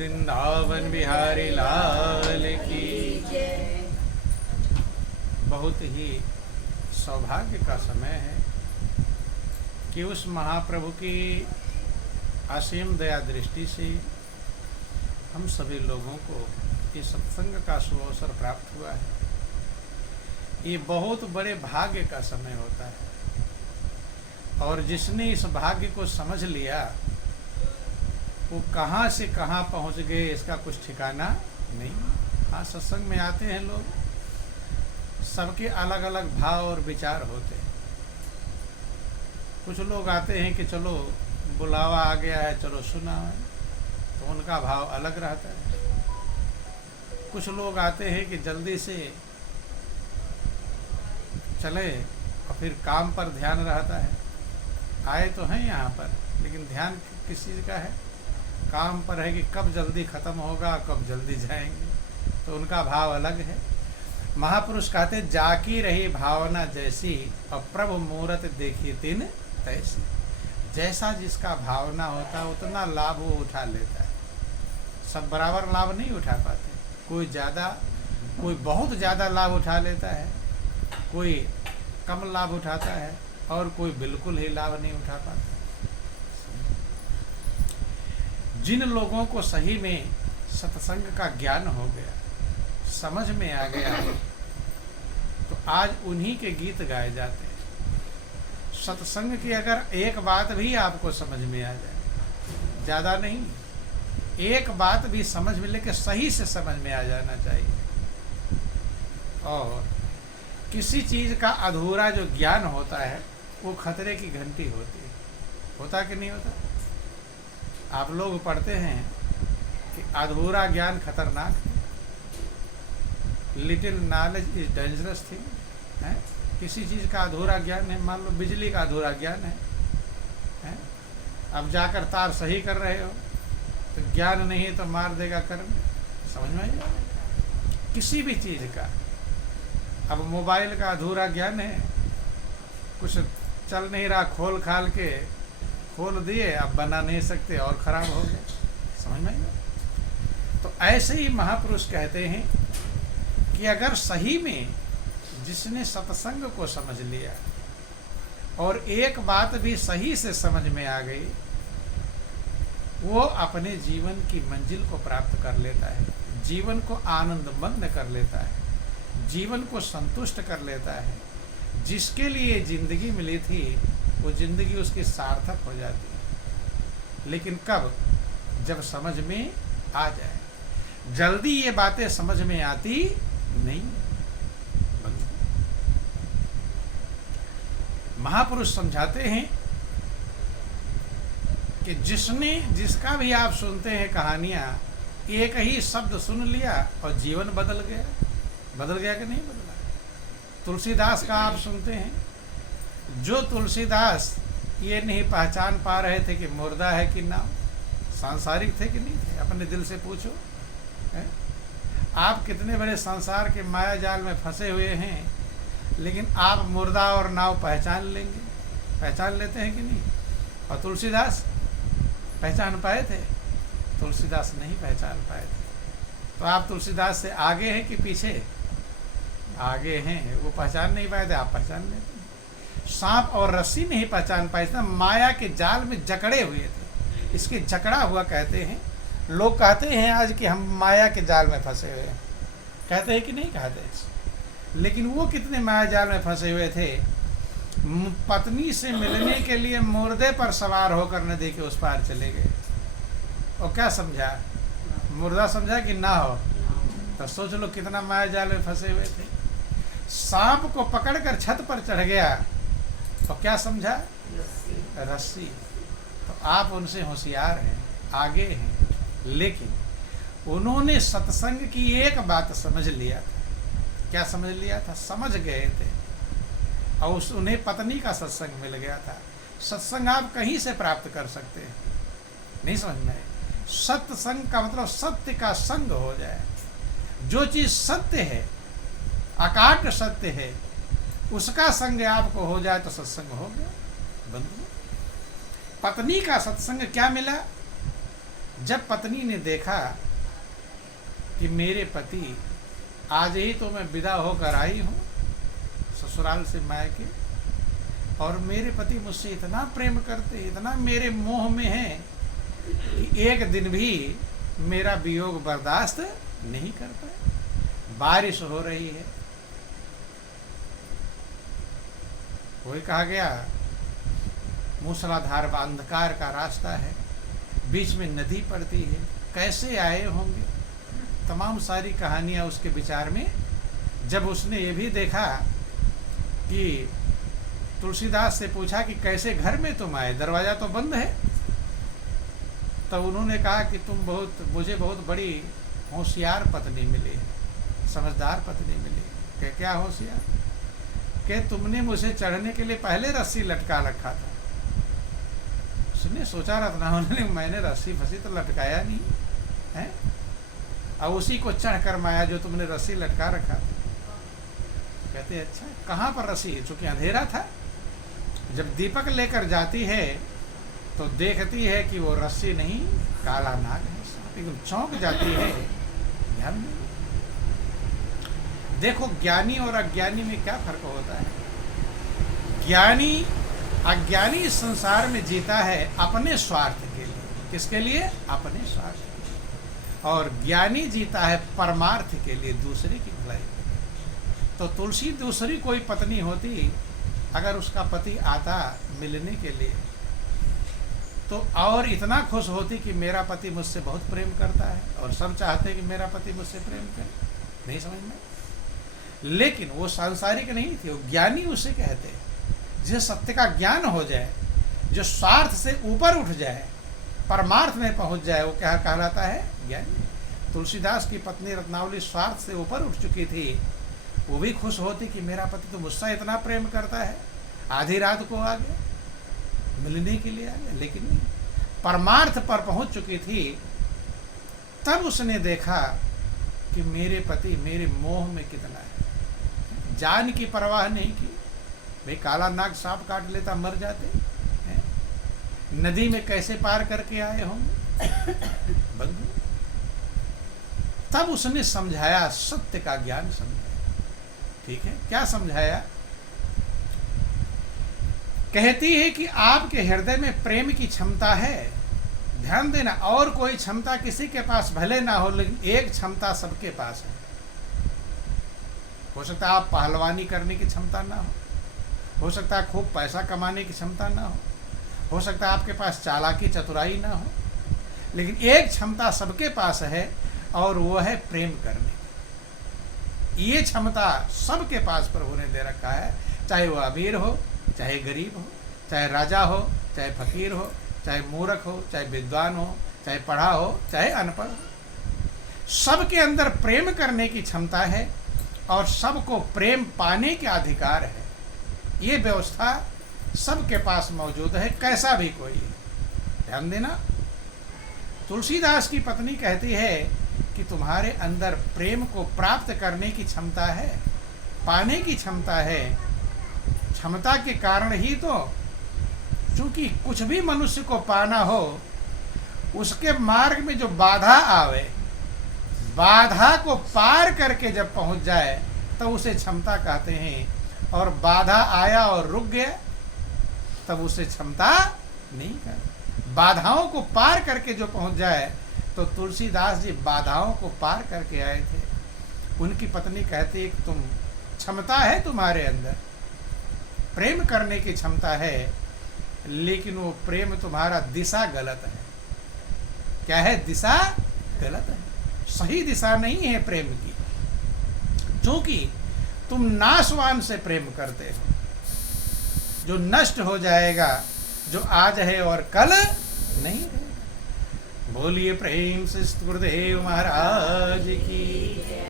वृंदावन बिहारी लाल की। बहुत ही सौभाग्य का समय है कि उस महाप्रभु की असीम दया दृष्टि से हम सभी लोगों को इस सत्संग का सुअवसर प्राप्त हुआ है। ये बहुत बड़े भाग्य का समय होता है और जिसने इस भाग्य को समझ लिया वो कहाँ से कहाँ पहुँच गए इसका कुछ ठिकाना नहीं। हाँ, सत्संग में आते हैं लोग, सबके अलग अलग भाव और विचार होते हैं। कुछ लोग आते हैं कि चलो बुलावा आ गया है, चलो सुना है, तो उनका भाव अलग रहता है। कुछ लोग आते हैं कि जल्दी से चले और फिर काम पर ध्यान रहता है। आए तो हैं यहाँ पर, लेकिन ध्यान किस चीज़ का है? काम पर है कि कब जल्दी ख़त्म होगा, कब जल्दी जाएंगे, तो उनका भाव अलग है। महापुरुष कहते जाकी रही भावना जैसी और प्रभु मूरत देखी तिन तैसी। जैसा जिसका भावना होता है उतना लाभ वो उठा लेता है। सब बराबर लाभ नहीं उठा पाते। कोई ज़्यादा, कोई बहुत ज़्यादा लाभ उठा लेता है, कोई कम लाभ उठाता है और कोई बिल्कुल ही लाभ नहीं उठा पाता। जिन लोगों को सही में सत्संग का ज्ञान हो गया, समझ में आ गया, तो आज उन्हीं के गीत गाए जाते हैं। सत्संग की अगर एक बात भी आपको समझ में आ जाए, ज़्यादा नहीं, एक बात भी समझ में, लेके सही से समझ में आ जाना चाहिए। और किसी चीज़ का अधूरा जो ज्ञान होता है वो खतरे की घंटी होती है। होता कि नहीं होता? आप लोग पढ़ते हैं कि अधूरा ज्ञान खतरनाक है। Little knowledge is dangerous thing है। किसी चीज़ का अधूरा ज्ञान है, मान लो बिजली का अधूरा ज्ञान है? अब जाकर तार सही कर रहे हो तो ज्ञान नहीं है तो मार देगा कर्म। समझ में आया? किसी भी चीज़ का, अब मोबाइल का अधूरा ज्ञान है, कुछ चल नहीं रहा, खोल खाल के खोल दिए, अब बना नहीं सकते और ख़राब हो गए। समझ में आया? तो ऐसे ही महापुरुष कहते हैं कि अगर सही में जिसने सत्संग को समझ लिया और एक बात भी सही से समझ में आ गई, वो अपने जीवन की मंजिल को प्राप्त कर लेता है, जीवन को आनंदमग्न कर लेता है, जीवन को संतुष्ट कर लेता है। जिसके लिए जिंदगी मिली थी वो जिंदगी उसकी सार्थक हो जाती है। लेकिन कब? जब समझ में आ जाए। जल्दी ये बातें समझ में आती नहीं। महापुरुष समझाते हैं कि जिसका भी आप सुनते हैं कहानियाँ, एक ही शब्द सुन लिया और जीवन बदल गया। बदल गया कि नहीं बदला? तुलसीदास का आप सुनते हैं, जो तुलसीदास ये नहीं पहचान पा रहे थे कि मुर्दा है कि नाम, सांसारिक थे कि नहीं थे, अपने दिल से पूछो। है? आप कितने बड़े संसार के माया जाल में फंसे हुए हैं, लेकिन आप मुर्दा और नाव पहचान लेंगे, पहचान लेते हैं कि नहीं? और तुलसीदास पहचान पाए थे? तुलसीदास नहीं पहचान पाए थे। तो आप तुलसीदास से आगे हैं कि पीछे? आगे हैं, वो पहचान नहीं पाए थे, आप पहचान लेते हैं। सांप और रस्सी नहीं पहचान पाए थे, माया के जाल में जकड़े हुए थे। इसके जकड़ा हुआ कहते हैं। लोग कहते हैं आज कि हम माया के जाल में फंसे हुए हैं, कहते हैं कि नहीं कहते? लेकिन वो कितने माया जाल में फंसे हुए थे। पत्नी से मिलने के लिए मुर्दे पर सवार होकर नदी के उस पार चले गए। और क्या समझा? मुर्दा समझा कि ना हो? तो सोच लो कितना माया जाल में फंसे हुए थे। सांप को पकड़कर छत पर चढ़ गया तो क्या समझा? रस्सी। तो आप उनसे होशियार हैं, आगे हैं, लेकिन उन्होंने सत्संग की एक बात समझ लिया था। क्या समझ लिया था? समझ गए थे और उन्हें पत्नी का सत्संग मिल गया था। सत्संग आप कहीं से प्राप्त कर सकते हैं, नहीं समझ में? सत्संग का मतलब सत्य का संग हो जाए। जो चीज़ सत्य है, अकाट सत्य है, उसका संग आपको हो जाए तो सत्संग हो गया। बंधु, पत्नी का सत्संग क्या मिला? जब पत्नी ने देखा कि मेरे पति आज ही तो मैं विदा होकर आई हूँ ससुराल से मायके, और मेरे पति मुझसे इतना प्रेम करते, इतना मेरे मोह में हैं कि एक दिन भी मेरा वियोग बर्दाश्त नहीं कर पाए। बारिश हो रही है, वही कहा गया मूसलाधार अंधकार का रास्ता है, बीच में नदी पड़ती है, कैसे आए होंगे। तमाम सारी कहानियां उसके विचार में। जब उसने ये भी देखा कि तुलसीदास से पूछा कि कैसे घर में तुम आए, दरवाजा तो बंद है, तब उन्होंने कहा कि मुझे बहुत बड़ी होशियार पत्नी मिली है, समझदार पत्नी मिली। क्या क्या होशियार? कि तुमने मुझे चढ़ने के लिए पहले रस्सी लटका रखा था। उसने सोचा रत्ना मैंने रस्सी फंसी तो लटकाया नहीं है, अब उसी को चढ़ कर माया जो तुमने रस्सी लटका रखा था। कहते अच्छा कहाँ पर रस्सी है? चूंकि अंधेरा था, जब दीपक लेकर जाती है तो देखती है कि वो रस्सी नहीं, काला नाग है। एकदम चौंक जाती है। ध्यान में देखो, ज्ञानी और अज्ञानी में क्या फर्क होता है। ज्ञानी अज्ञानी इस संसार में जीता है अपने स्वार्थ के लिए। किसके लिए? अपने स्वार्थ के लिए। और ज्ञानी जीता है परमार्थ के लिए, दूसरे की भलाई के लिए। तो तुलसी दूसरी कोई पत्नी होती, अगर उसका पति आता मिलने के लिए, तो और इतना खुश होती कि मेरा पति मुझसे बहुत प्रेम करता है, और सब चाहते कि मेरा पति मुझसे प्रेम करे। नहीं समझ में? लेकिन वो सांसारिक नहीं थी, वो ज्ञानी उसे कहते हैं। जिसे सत्य का ज्ञान हो जाए, जो स्वार्थ से ऊपर उठ जाए, परमार्थ में पहुंच जाए, वो क्या कहलाता है? ज्ञानी। तुलसीदास की पत्नी रत्नावली स्वार्थ से ऊपर उठ चुकी थी। वो भी खुश होती कि मेरा पति तो मुझसे इतना प्रेम करता है, आधी रात को आ गया, मिलने के लिए आ गया। लेकिन नहीं, परमार्थ पर पहुंच चुकी थी। तब उसने देखा कि मेरे पति मेरे मोह में कितना है। जान की परवाह नहीं की। भाई काला नाग सांप काट लेता, मर जाते हैं। नदी में कैसे पार करके आए होंगे बंधु। तब उसने समझाया, सत्य का ज्ञान समझाया। ठीक है, क्या समझाया? कहती है कि आपके हृदय में प्रेम की क्षमता है। ध्यान देना, और कोई क्षमता किसी के पास भले ना हो, लेकिन एक क्षमता सबके पास है। हो सकता है आप पहलवानी करने की क्षमता ना हो सकता है खूब पैसा कमाने की क्षमता ना हो सकता है आपके पास चालाकी चतुराई ना हो, लेकिन एक क्षमता सबके पास है, और वो है प्रेम करने की। ये क्षमता सबके पास पर होने दे रखा है, चाहे वो अमीर हो, चाहे गरीब हो, चाहे राजा हो, चाहे फकीर हो, चाहे मूर्ख हो, चाहे विद्वान हो, चाहे पढ़ा हो, चाहे अनपढ़ हो। सबके अंदर प्रेम करने की क्षमता है, और सबको प्रेम पाने के अधिकार है। ये व्यवस्था सबके पास मौजूद है, कैसा भी कोई। ध्यान देना, तुलसीदास की पत्नी कहती है कि तुम्हारे अंदर प्रेम को प्राप्त करने की क्षमता है, पाने की क्षमता है। क्षमता के कारण ही तो, चूंकि कुछ भी मनुष्य को पाना हो, उसके मार्ग में जो बाधा आवे, बाधा को पार करके जब पहुंच जाए तो उसे क्षमता कहते हैं। और बाधा आया और रुक गया, तब उसे क्षमता नहीं कहते। बाधाओं को पार करके जो पहुंच जाए, तो तुलसीदास जी बाधाओं को पार करके आए थे। उनकी पत्नी कहती है कि तुम क्षमता है तुम्हारे अंदर, प्रेम करने की क्षमता है, लेकिन वो प्रेम तुम्हारा दिशा गलत है। क्या है? दिशा गलत है, सही दिशा नहीं है प्रेम की। क्योंकि तुम नाशवान से प्रेम करते हो, जो नष्ट हो जाएगा, जो आज है और कल नहीं रहेगा। बोलिए प्रेम से गुरुदेव महाराज की।